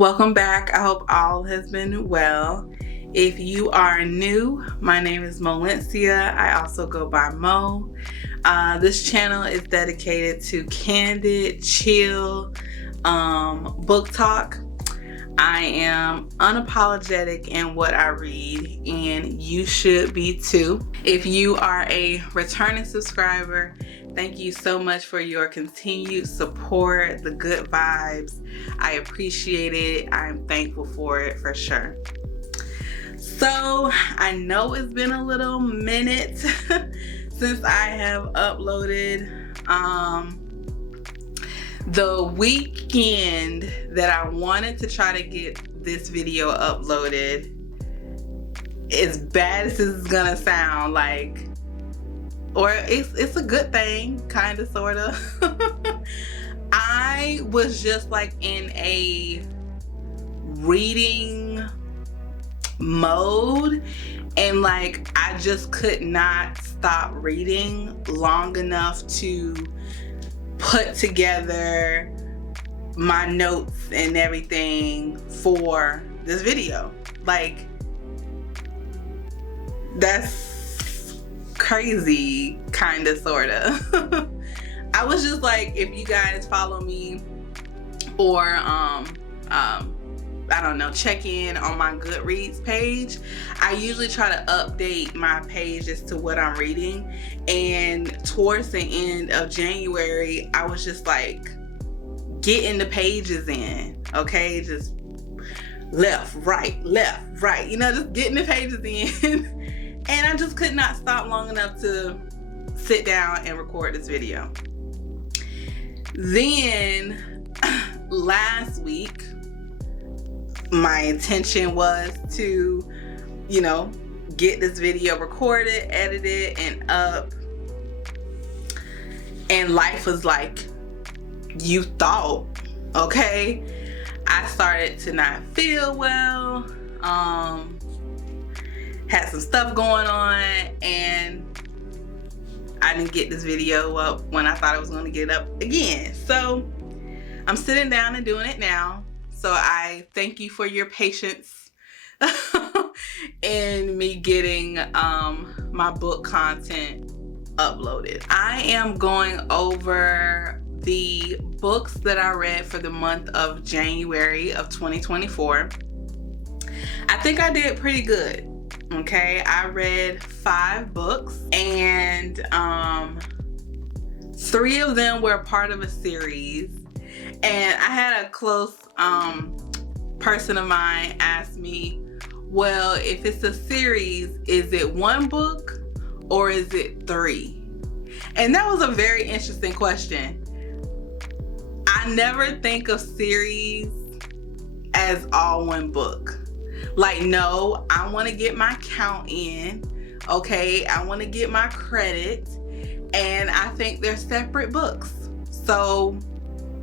Welcome back. I hope all has been well. If you are new, my name is Molencia. I also go by Mo. This channel is dedicated to candid, chill book talk. I am unapologetic in what I read, and you should be too. If you are a returning subscriber, thank you so much for your continued support, the good vibes. I appreciate it. I'm thankful for it for sure. So I know it's been a little minute since I have uploaded. The weekend that I wanted to try to get this video uploaded, as bad as this is gonna sound, like, or it's a good thing, kind of, sort of. I was just like in a reading mode, and like I just could not stop reading long enough to put together my notes and everything for this video. Like, that's crazy, kind of, sort of. I was just like, if you guys follow me or I don't know, check in on my Goodreads page, I usually try to update my page as to what I'm reading. And towards the end of January, I was just like getting the pages in, okay? Just left, right, you know, just getting the pages in. And I just could not stop long enough to sit down and record this video. Then last week, my intention was to, you know, get this video recorded, edited, and up. And life was like you thought, okay? I started to not feel well, had some stuff going on, and I didn't get this video up when I thought I was going to get it up again. So I'm sitting down and doing it now. So I thank you for your patience in me getting my book content uploaded. I am going over the books that I read for the month of January of 2024. I think I did pretty good. Okay, I read 5 books, and 3 of them were part of a series. And I had a close person of mine ask me, well, if it's a series, is it 1 book or is it 3? And that was a very interesting question. I never think of series as all 1 book. Like, no, I want to get my count in, okay? I want to get my credit, and I think they're separate books. So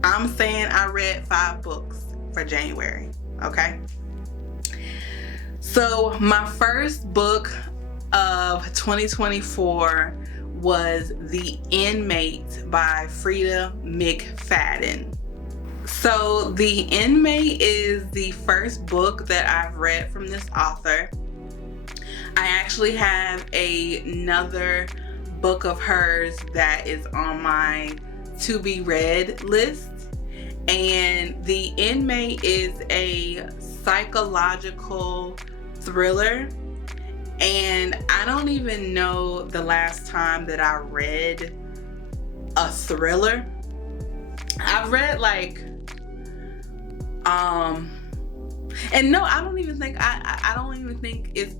I'm saying I read 5 books for January, okay? So my first book of 2024 was The Inmate by Frida McFadden. So The Inmate is the first book that I've read from this author. I actually have another book of hers that is on my to be read list. And The Inmate is a psychological thriller. And I don't even know the last time that I read a thriller. I've read like and no, I don't even think I don't even think it's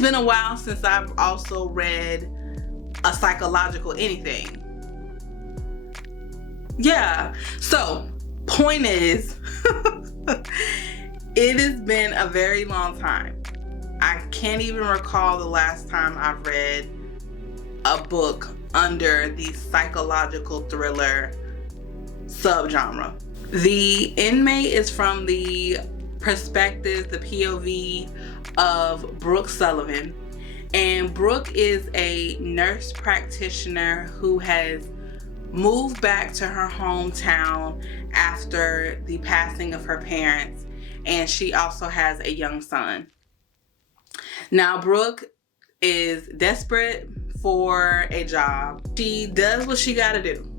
been a while since I've also read a psychological anything. Yeah. So point is, it has been a very long time. I can't even recall the last time I read a book under the psychological thriller subgenre. The Inmate is from the perspective, the POV of Brooke Sullivan. And Brooke is a nurse practitioner who has moved back to her hometown after the passing of her parents, and she also has a young son. Now, Brooke is desperate for a job. She does what she gotta do.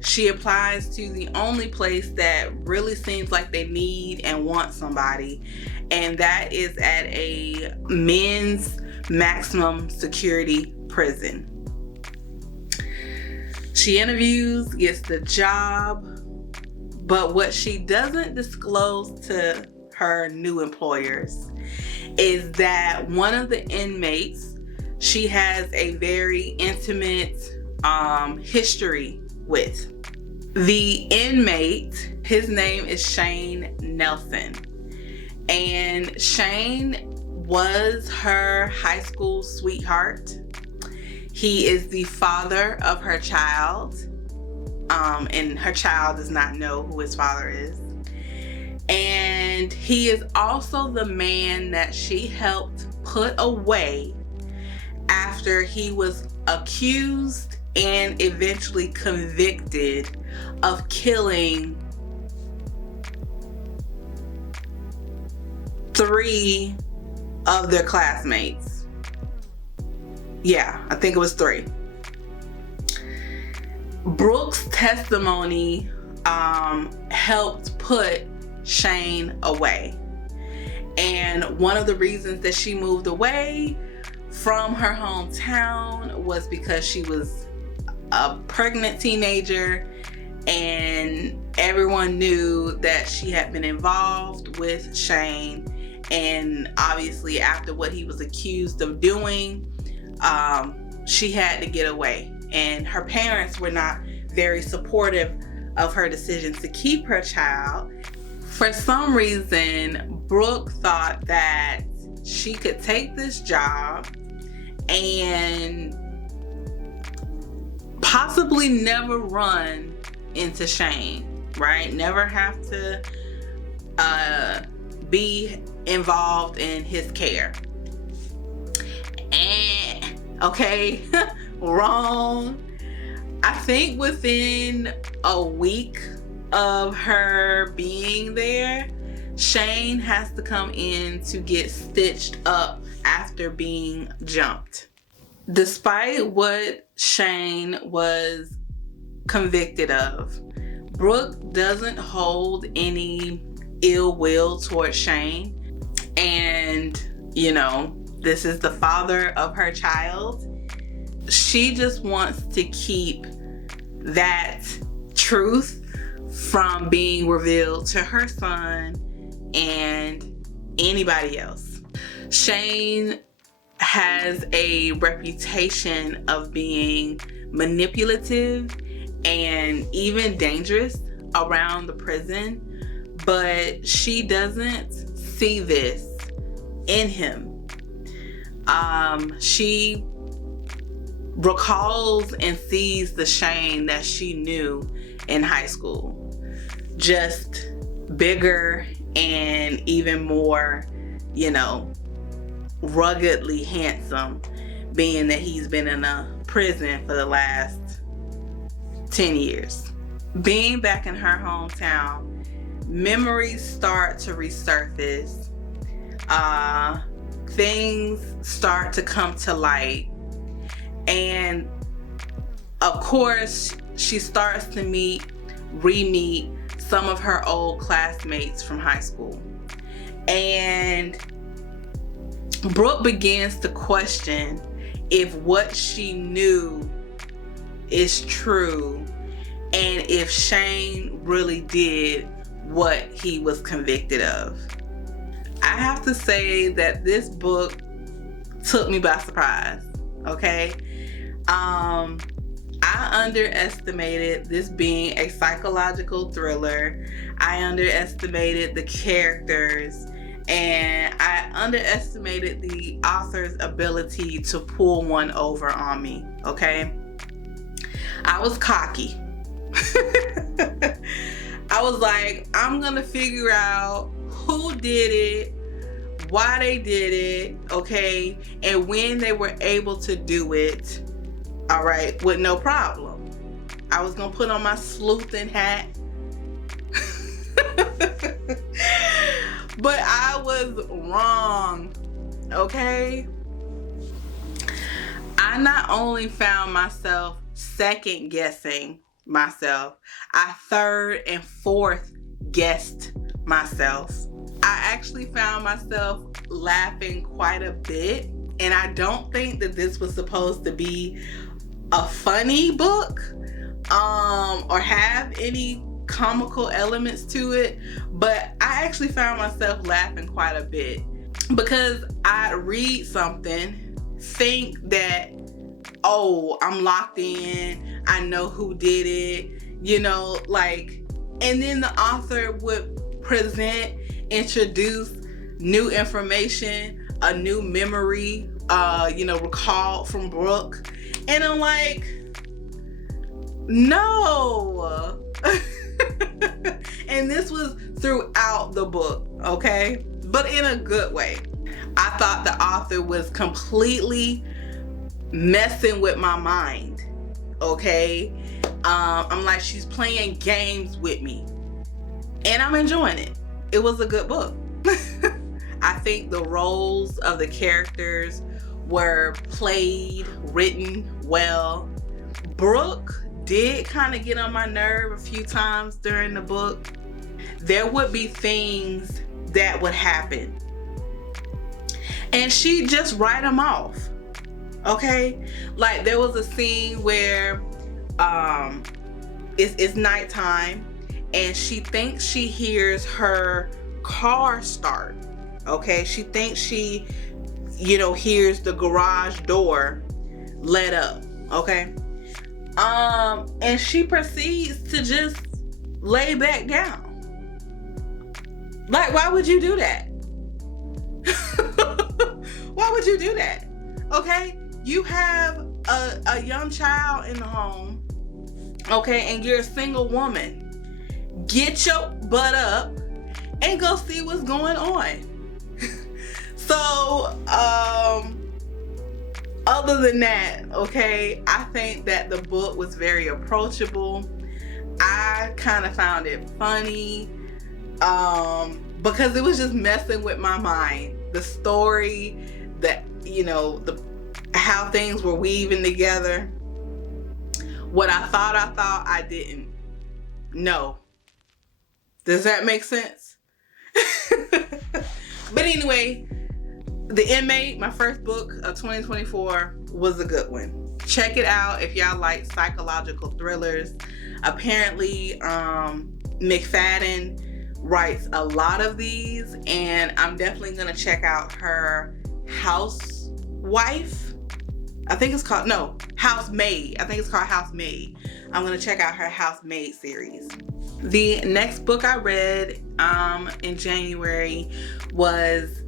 She applies to the only place that really seems like they need and want somebody, and that is at a men's maximum security prison. She interviews, gets the job, but what she doesn't disclose to her new employers is that one of the inmates she has a very intimate history with. The inmate, his name is Shane Nelson, and Shane was her high school sweetheart. He is the father of her child, and her child does not know who his father is. And he is also the man that she helped put away after he was accused and eventually convicted of killing 3 of their classmates. Yeah, I think it was 3. Brooke's testimony helped put Shane away. And one of the reasons that she moved away from her hometown was because she was a pregnant teenager, and everyone knew that she had been involved with Shane. And obviously, after what he was accused of doing, she had to get away. And her parents were not very supportive of her decision to keep her child. For some reason, Brooke thought that she could take this job and possibly never run into Shane, right? Never have to be involved in his care. And okay, wrong. I think within a week of her being there, Shane has to come in to get stitched up after being jumped. Despite what Shane was convicted of, Brooke doesn't hold any ill will towards Shane. And, you know, this is the father of her child. She just wants to keep that truth from being revealed to her son and anybody else. Shane has a reputation of being manipulative and even dangerous around the prison, but she doesn't see this in him. She recalls and sees the Shane that she knew in high school, just bigger and even more, you know, ruggedly handsome, being that he's been in a prison for the last 10 years. Being back in her hometown, memories start to resurface. Things start to come to light. And of course, she starts to re-meet some of her old classmates from high school. And Brooke begins to question if what she knew is true and if Shane really did what he was convicted of. I have to say that this book took me by surprise, okay? I underestimated this being a psychological thriller. I underestimated the characters, and I underestimated the author's ability to pull one over on me, okay? I was cocky. I was like, I'm gonna figure out who did it, why they did it, okay, and when they were able to do it, all right, with no problem. I was gonna put on my sleuthing hat. But I was wrong, okay? I not only found myself second guessing myself, I third and fourth guessed myself. I actually found myself laughing quite a bit, and I don't think that this was supposed to be a funny book or have any comical elements to it, but I actually found myself laughing quite a bit because I read something, think that, oh, I'm locked in, I know who did it, you know, like, and then the author would present, introduce new information, a new memory, recalled from Brooke, and I'm like, no. And this was throughout the book, okay? But in a good way. I thought the author was completely messing with my mind, okay? I'm like, she's playing games with me, and I'm enjoying it. It was a good book. I think the roles of the characters were played, written well. Brooke did kind of get on my nerve a few times during the book. There would be things that would happen, and she'd just write them off, okay? Like, there was a scene where it's nighttime, and she thinks she hears her car start, okay? She thinks she, hears the garage door let up, okay? And she proceeds to just lay back down. Like, why would you do that? Why would you do that? Okay? You have a young child in the home, okay, and you're a single woman. Get your butt up and go see what's going on. So, other than that, okay, I think that the book was very approachable. I kind of found it funny because it was just messing with my mind. The story, how things were weaving together. What I thought, I didn't. No. Does that make sense? But anyway, The Inmate, my first book of 2024, was a good one. Check it out if y'all like psychological thrillers. Apparently, McFadden writes a lot of these, and I'm definitely gonna check out her Housemaid. I think it's called Housemaid. I'm gonna check out her Housemaid series. The next book I read in January was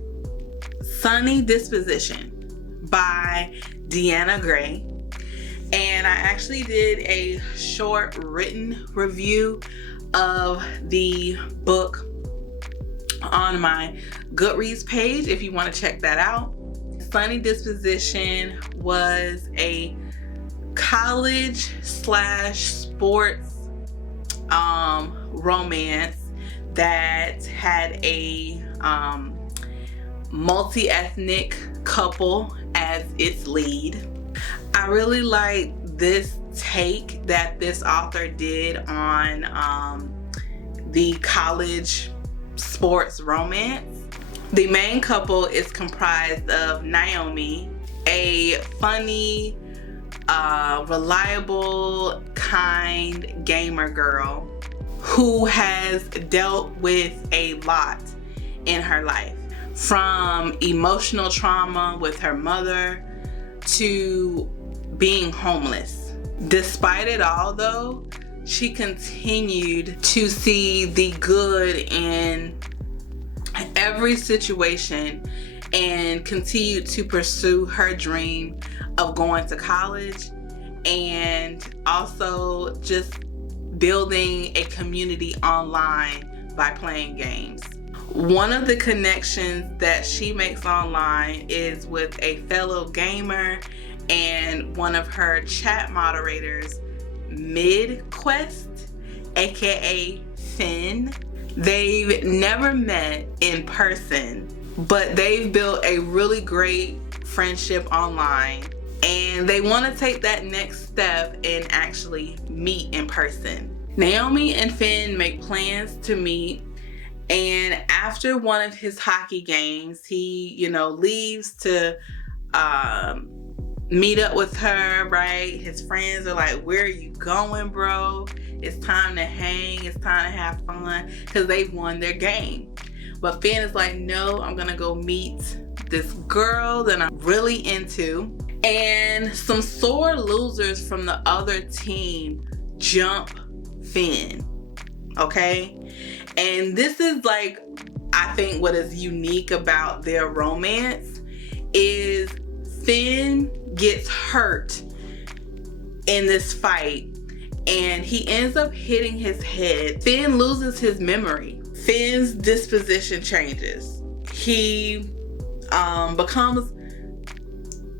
Sunny Disposition by Deanna Gray. And I actually did a short written review of the book on my Goodreads page if you want to check that out. Sunny Disposition was a college/sports romance that had a multi-ethnic couple as its lead. I really like this take that this author did on the college sports romance. The main couple is comprised of Naomi, a funny, reliable, kind gamer girl who has dealt with a lot in her life, from emotional trauma with her mother to being homeless. Despite it all, though, she continued to see the good in every situation and continued to pursue her dream of going to college, and also just building a community online by playing games. One of the connections that she makes online is with a fellow gamer and one of her chat moderators Midquest, aka Finn. They've never met in person, but they've built a really great friendship online, and they want to take that next step and actually meet in person. Naomi and Finn make plans to meet, and after one of his hockey games, he, leaves to meet up with her, right? His friends are like, "Where are you going, bro? It's time to hang. It's time to have fun," because they've won their game. But Finn is like, "No, I'm gonna go meet this girl that I'm really into." And some sore losers from the other team jump Finn, okay? And this is like, I think what is unique about their romance is Finn gets hurt in this fight and he ends up hitting his head. Finn loses his memory. Finn's disposition changes. He becomes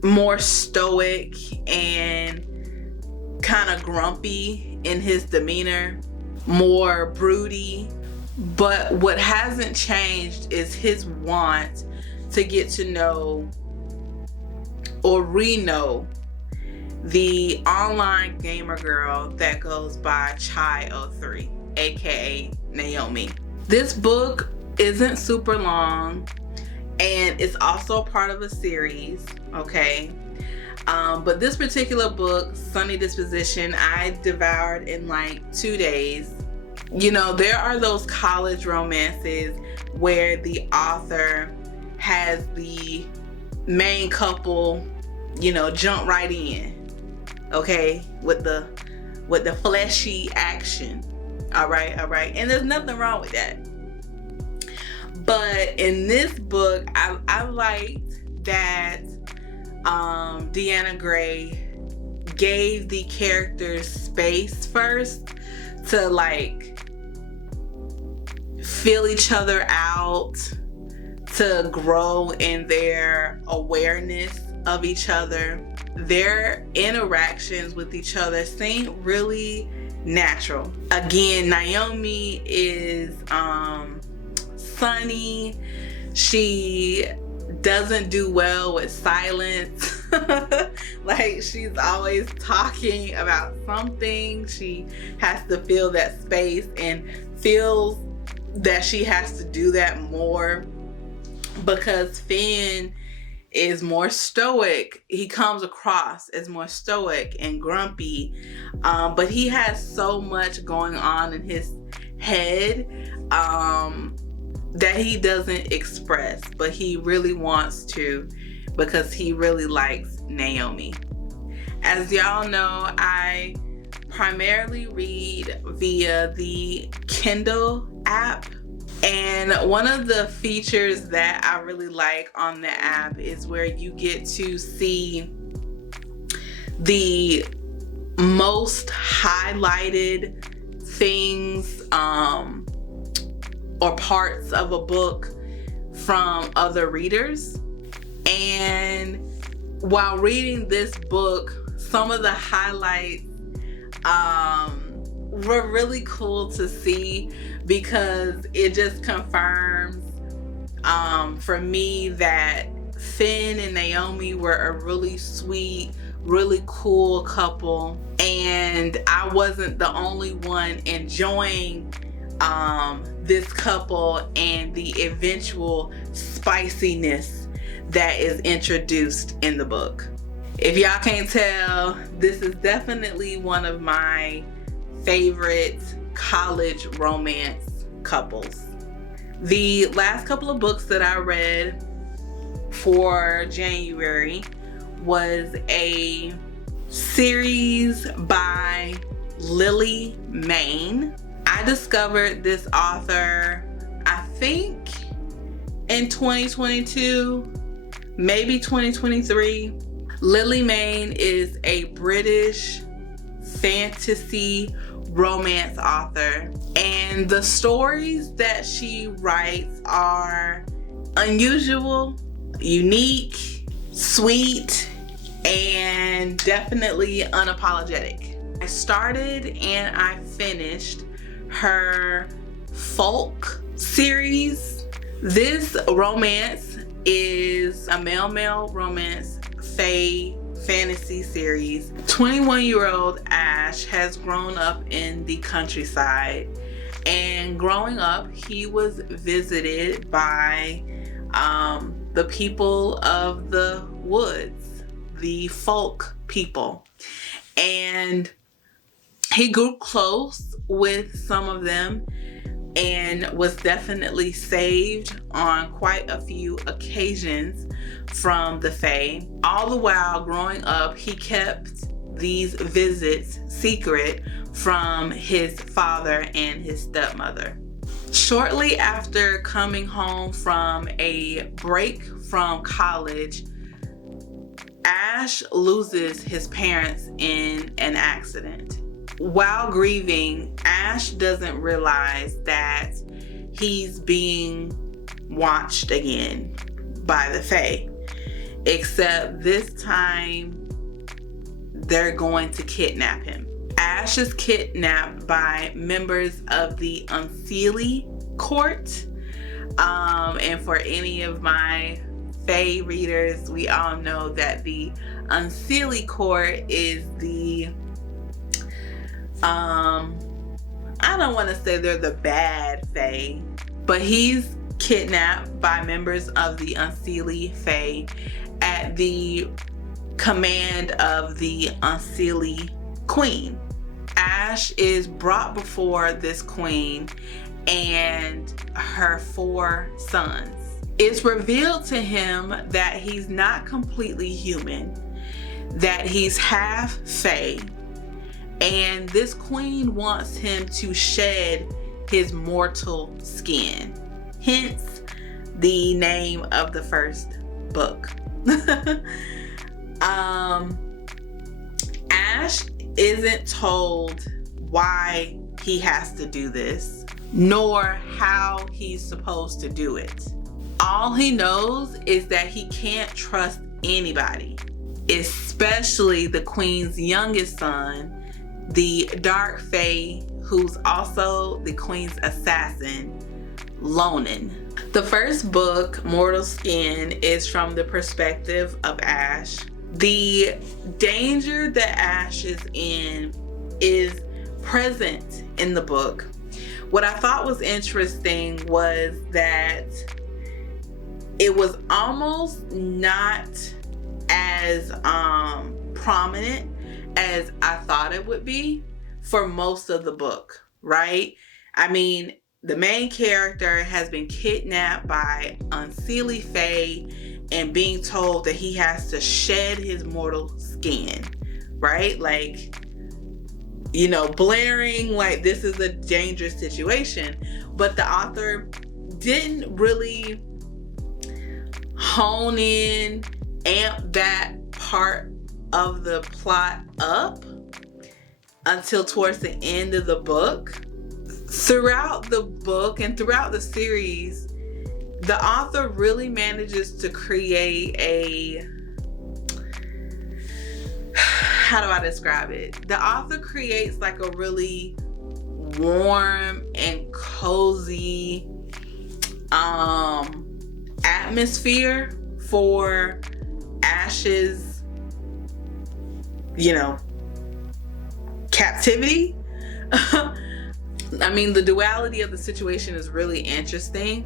more stoic and kind of grumpy in his demeanor, more broody. But what hasn't changed is his want to get to know or re-know the online gamer girl that goes by Chai03, aka Naomi. This book isn't super long, and it's also part of a series, okay? But this particular book, Sunny Disposition, I devoured in like 2 days. There are those college romances where the author has the main couple, jump right in, okay, with the fleshy action. All right. And there's nothing wrong with that. But in this book, I liked that Deanna Gray gave the characters space first to like feel each other out, to grow in their awareness of each other. Their interactions with each other seem really natural. Again, Naomi is sunny. She doesn't do well with silence. Like, she's always talking about something. She has to fill that space and feels that she has to do that more because Finn is more stoic. He comes across as more stoic and grumpy, but he has so much going on in his head that he doesn't express, but he really wants to because he really likes Naomi. As y'all know, I primarily read via the Kindle app. And one of the features that I really like on the app is where you get to see the most highlighted things or parts of a book from other readers. And while reading this book, some of the highlights were really cool to see because it just confirms for me that Finn and Naomi were a really sweet, really cool couple, and I wasn't the only one enjoying this couple and the eventual spiciness that is introduced in the book. If y'all can't tell, this is definitely one of my favorite college romance couples. The last couple of books that I read for January was a series by Lily Main. I discovered this author, I think in 2022, maybe 2023. Lily Main is a British fantasy romance author, and the stories that she writes are unusual, unique, sweet, and definitely unapologetic. started and I finished her folk series. This romance is a male romance fae fantasy series. 21-year-old Ash has grown up in the countryside, and growing up he was visited by the people of the woods, the folk people, and he grew close with some of them and was definitely saved on quite a few occasions from the fae. All the while growing up, he kept these visits secret from his father and his stepmother. Shortly after coming home from a break from college, Ash loses his parents in an accident. While grieving, Ash doesn't realize that he's being watched again by the fae, except this time they're going to kidnap him. Ash is kidnapped by members of the Unseelie court. And for any of my fae readers, we all know that the Unseelie court is the I don't want to say they're the bad fae, but he's kidnapped by members of the Unseelie fae at the command of the Unseelie queen. Ash is brought before this queen and her 4 sons. It's revealed to him that he's not completely human, that he's half fae, and this queen wants him to shed his mortal skin. Hence the name of the first book. Ash isn't told why he has to do this, nor how he's supposed to do it. All he knows is that he can't trust anybody, especially the queen's youngest son, the dark fae, who's also the queen's assassin, Lonan. The first book, Mortal Skin, is from the perspective of Ash. The danger that Ash is in is present in the book. What I thought was interesting was that it was almost not as prominent as I thought it would be for most of the book, right? I mean, the main character has been kidnapped by Unseelie fae and being told that he has to shed his mortal skin, right? Like, you know, blaring like this is a dangerous situation. But the author didn't really hone in, amp that part of the plot up until towards the end of the book. Throughout the book and throughout the series, the author really manages to create a, how do I describe it? The author creates like a really warm and cozy atmosphere for Ash's, you know, captivity. I mean, the duality of the situation is really interesting.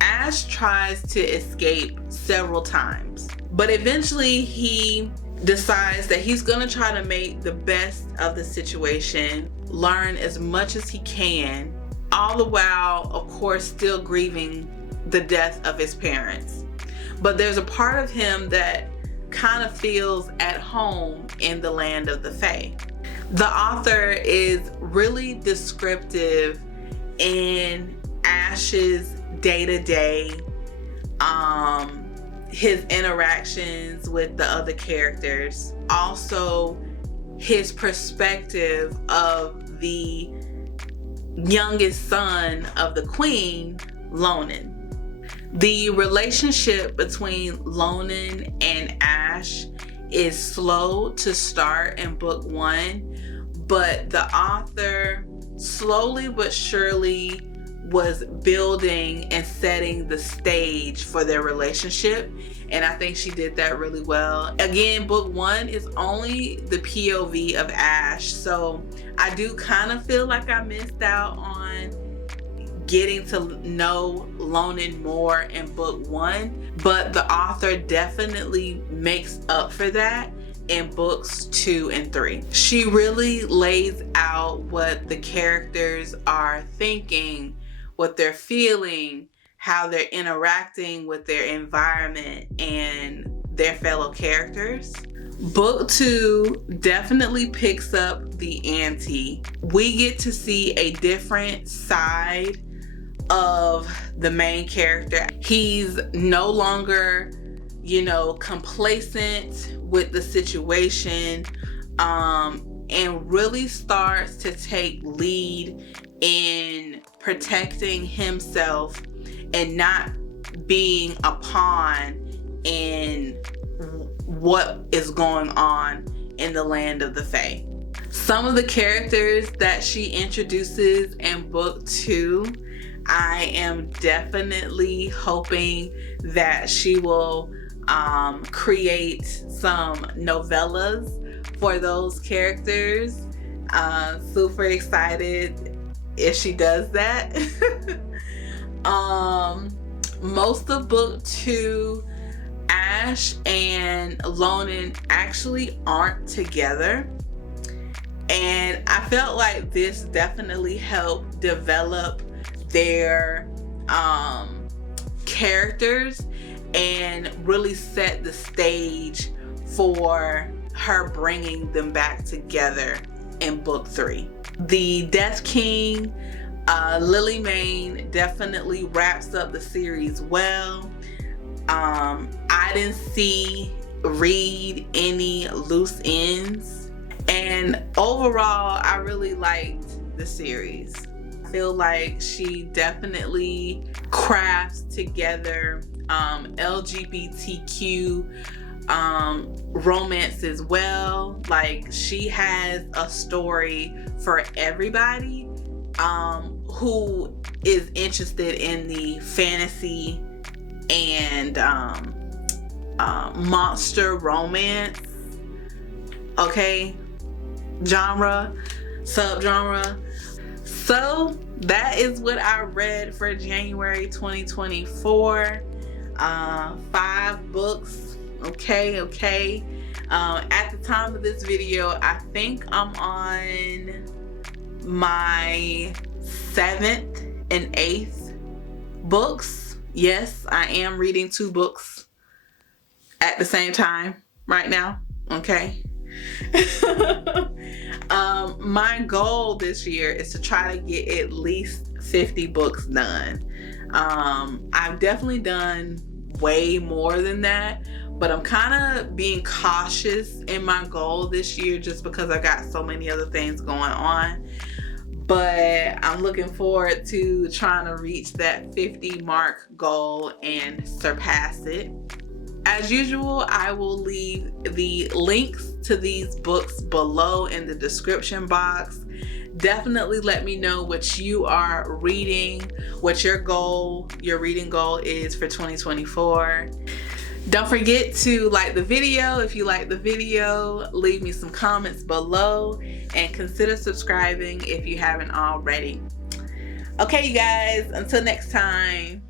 Ash tries to escape several times, but eventually he decides that he's gonna try to make the best of the situation, learn as much as he can, all the while, of course, still grieving the death of his parents. But there's a part of him that kind of feels at home in the land of the fae. The author is really descriptive in Ash's day-to-day, his interactions with the other characters, also his perspective of the youngest son of the queen, Lonan. The relationship between Lonan and Ash is slow to start in book 1, but the author slowly but surely was building and setting the stage for their relationship, and I think she did that really well. Again, book 1 is only the POV of Ash, so I do kind of feel like I missed out on getting to know Lonan more in book 1, but the author definitely makes up for that in books 2 and 3. She really lays out what the characters are thinking, what they're feeling, how they're interacting with their environment and their fellow characters. Book 2 definitely picks up the ante. We get to see a different side of the main character. He's no longer, complacent with the situation, and really starts to take lead in protecting himself and not being a pawn in what is going on in the land of the Fae. Some of the characters that she introduces in book 2, I am definitely hoping that she will create some novellas for those characters. Super excited if she does that. Most of book 2, Ash and Lonan actually aren't together, and I felt like this definitely helped develop their characters and really set the stage for her bringing them back together in book 3. The Death King, Lily Mayne, definitely wraps up the series well. I didn't read any loose ends, and overall I really liked the series. I feel like she definitely crafts together LGBTQ romance as well. Like, she has a story for everybody who is interested in the fantasy and monster romance, subgenre. So that is what I read for January 2024. 5 books. Okay. At the time of this video, I think I'm on my 7th and 8th books. Yes, I am reading 2 books at the same time right now. Okay. My goal this year is to try to get at least 50 books done. I've definitely done way more than that, but I'm kind of being cautious in my goal this year just because I got so many other things going on. But I'm looking forward to trying to reach that 50 mark goal and surpass it. As usual, I will leave the links to these books below in the description box. Definitely let me know what you are reading, what your reading goal is for 2024. Don't forget to like the video. If you like the video, leave me some comments below and consider subscribing if you haven't already. Okay, you guys, until next time.